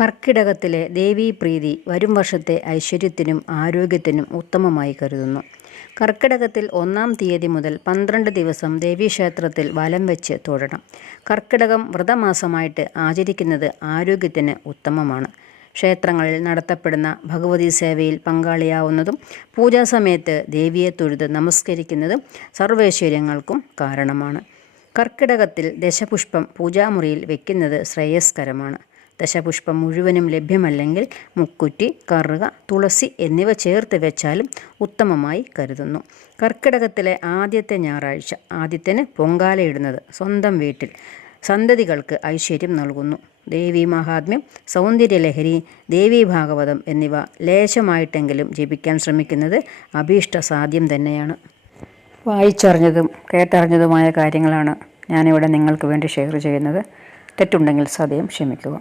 കർക്കിടകത്തിലെ ദേവീപ്രീതി വരും വർഷത്തെ ഐശ്വര്യത്തിനും ആരോഗ്യത്തിനും ഉത്തമമായി കരുതുന്നു. കർക്കിടകത്തിൽ 1-ാം തീയതി മുതൽ 12 ദിവസം ദേവീക്ഷേത്രത്തിൽ വലം വെച്ച് തൊഴണം. കർക്കിടകം വ്രതമാസമായിട്ട് ആചരിക്കുന്നത് ആരോഗ്യത്തിന് ഉത്തമമാണ്. ക്ഷേത്രങ്ങളിൽ നടത്തപ്പെടുന്ന ഭഗവതി സേവയിൽ പങ്കാളിയാവുന്നതും പൂജാസമയത്ത് ദേവിയെ തൊഴുത് നമസ്കരിക്കുന്നതും സർവൈശ്വര്യങ്ങൾക്കും കാരണമാണ്. കർക്കിടകത്തിൽ ദശപുഷ്പം പൂജാമുറിയിൽ വയ്ക്കുന്നത് ശ്രേയസ്കരമാണ്. ദശപുഷ്പം മുഴുവനും ലഭ്യമല്ലെങ്കിൽ മുക്കുറ്റി, കറുക, തുളസി എന്നിവ ചേർത്ത് വെച്ചാലും ഉത്തമമായി കരുതുന്നു. കർക്കിടകത്തിലെ ആദ്യത്തെ ഞായറാഴ്ച ആദിത്യന് പൊങ്കാലയിടുന്നത് സ്വന്തം വീട്ടിൽ സന്തതികൾക്ക് ഐശ്വര്യം നൽകുന്നു. ദേവീ മഹാത്മ്യം, സൗന്ദര്യലഹരി, ദേവീ ഭാഗവതം എന്നിവ ലേശമായിട്ടെങ്കിലും ജപിക്കാൻ ശ്രമിക്കുന്നത് അഭീഷ്ടസാധ്യം തന്നെയാണ്. വായിച്ചറിഞ്ഞതും കേട്ടറിഞ്ഞതുമായ കാര്യങ്ങളാണ് ഞാനിവിടെ നിങ്ങൾക്ക് വേണ്ടി ഷെയർ ചെയ്യുന്നത്. തെറ്റുണ്ടെങ്കിൽ സദയം ക്ഷമിക്കുക.